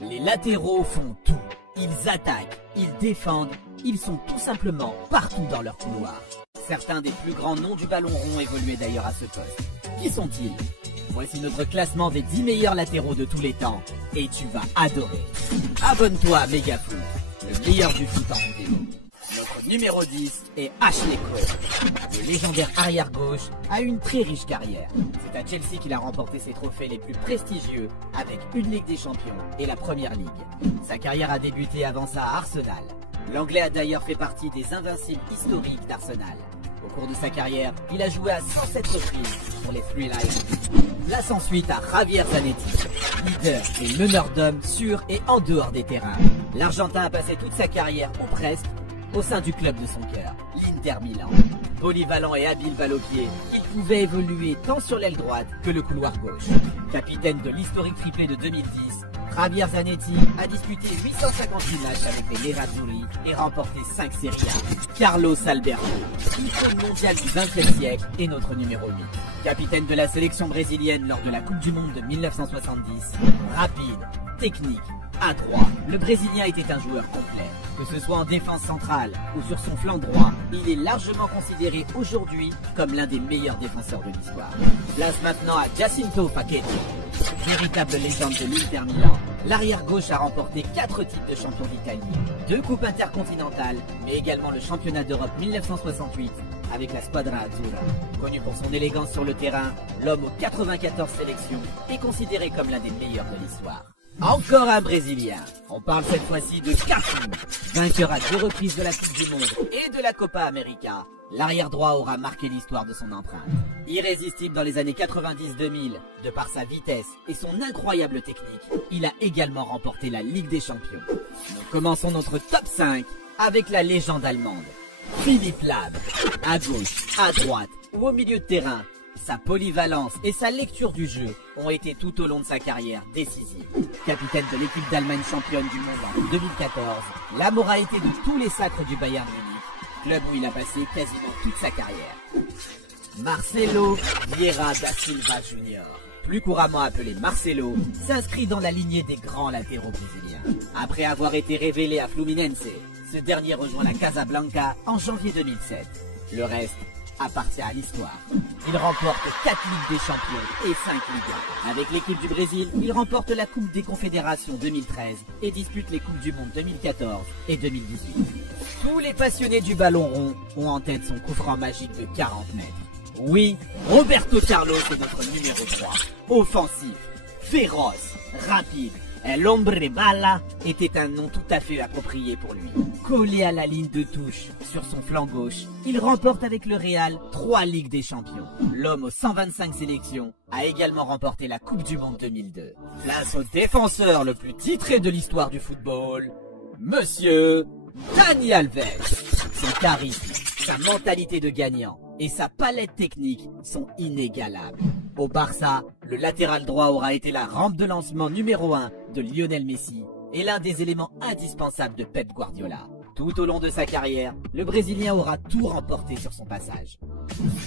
Les latéraux font tout. Ils attaquent, ils défendent, ils sont tout simplement partout dans leur couloir. Certains des plus grands noms du ballon rond évoluaient d'ailleurs à ce poste. Qui sont-ils? Voici notre classement des 10 meilleurs latéraux de tous les temps, et tu vas adorer. Abonne-toi à Megafoot, le meilleur du foot en vidéo. Notre numéro 10 est Ashley Cole. Le légendaire arrière-gauche a une très riche carrière. C'est à Chelsea qu'il a remporté ses trophées les plus prestigieux avec une Ligue des Champions et la Première Ligue. Sa carrière a débuté avant ça à Arsenal. L'Anglais a d'ailleurs fait partie des invincibles historiques d'Arsenal. Au cours de sa carrière, il a joué à 107 reprises pour les Three Lions. Place ensuite à Javier Zanetti, leader et meneur d'hommes sur et en dehors des terrains. L'Argentin a passé toute sa carrière, ou presque, au sein du club de son cœur, l'Inter Milan. Polyvalent et habile balle au pied, il pouvait évoluer tant sur l'aile droite que le couloir gauche. Capitaine de l'historique triplé de 2010, Javier Zanetti a disputé 858 matchs avec les Nerazzurri et remporté 5 Serie A. Carlos Alberto, icône mondiale du XXe siècle, est notre numéro 8. Capitaine de la sélection brésilienne lors de la Coupe du Monde de 1970, rapide, technique, adroit, le Brésilien était un joueur complet. Que ce soit en défense centrale ou sur son flanc droit, il est largement considéré aujourd'hui comme l'un des meilleurs défenseurs de l'histoire. Place maintenant à Jacinto Paquetá. Véritable légende de l'Inter Milan, l'arrière-gauche a remporté 4 titres de champion d'Italie, 2 coupes intercontinentales, mais également le championnat d'Europe 1968 avec la Squadra Azzurra. Connu pour son élégance sur le terrain, l'homme aux 94 sélections est considéré comme l'un des meilleurs de l'histoire. Encore un Brésilien. On parle cette fois-ci de Cafu. Vainqueur à 2 reprises de la Coupe du Monde et de la Copa América, l'arrière droit aura marqué l'histoire de son empreinte. Irrésistible dans les années 90-2000, de par sa vitesse et son incroyable technique, il a également remporté la Ligue des Champions. Nous commençons notre top 5 avec la légende allemande. Philipp Lahm. À gauche, à droite ou au milieu de terrain, sa polyvalence et sa lecture du jeu ont été tout au long de sa carrière décisives. Capitaine de l'équipe d'Allemagne championne du monde en 2014, Lahm aura été de tous les sacres du Bayern Munich, club où il a passé quasiment toute sa carrière. Marcelo Vieira da Silva Jr., plus couramment appelé Marcelo, s'inscrit dans la lignée des grands latéraux brésiliens. Après avoir été révélé à Fluminense, ce dernier rejoint la Casablanca en janvier 2007. Le reste appartient à l'histoire. Il remporte 4 Ligues des Champions et 5 Ligas. Avec l'équipe du Brésil, il remporte la Coupe des Confédérations 2013 et dispute les Coupes du Monde 2014 et 2018. Tous les passionnés du ballon rond ont en tête son coup franc magique de 40 mètres. Oui, Roberto Carlos est notre numéro 3. Offensif, féroce, rapide. El Hombre Bala était un nom tout à fait approprié pour lui. Collé à la ligne de touche sur son flanc gauche, il remporte avec le Real 3 Ligues des Champions. L'homme aux 125 sélections a également remporté la Coupe du Monde 2002. Place au défenseur le plus titré de l'histoire du football, Monsieur Dani Alves. Son charisme, sa mentalité de gagnant et sa palette technique sont inégalables. Au Barça, le latéral droit aura été la rampe de lancement numéro 1 de Lionel Messi et l'un des éléments indispensables de Pep Guardiola. Tout au long de sa carrière, le Brésilien aura tout remporté sur son passage.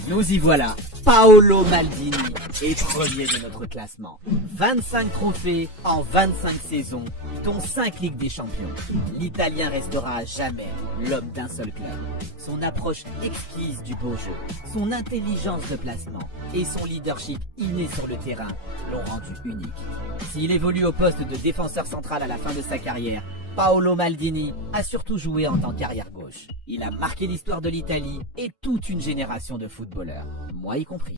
Nous y voilà, Paolo Maldini est premier de notre classement. 25 trophées en 25 saisons, dont 5 Ligues des Champions. L'Italien restera à jamais l'homme d'un seul club. Son approche exquise du beau jeu, son intelligence de placement et son leadership inné sur le terrain l'ont rendu unique. S'il évolue au poste de défenseur central à la fin de sa carrière, Paolo Maldini a surtout joué en tant qu'arrière gauche. Il a marqué l'histoire de l'Italie et toute une génération de footballeurs, moi y compris.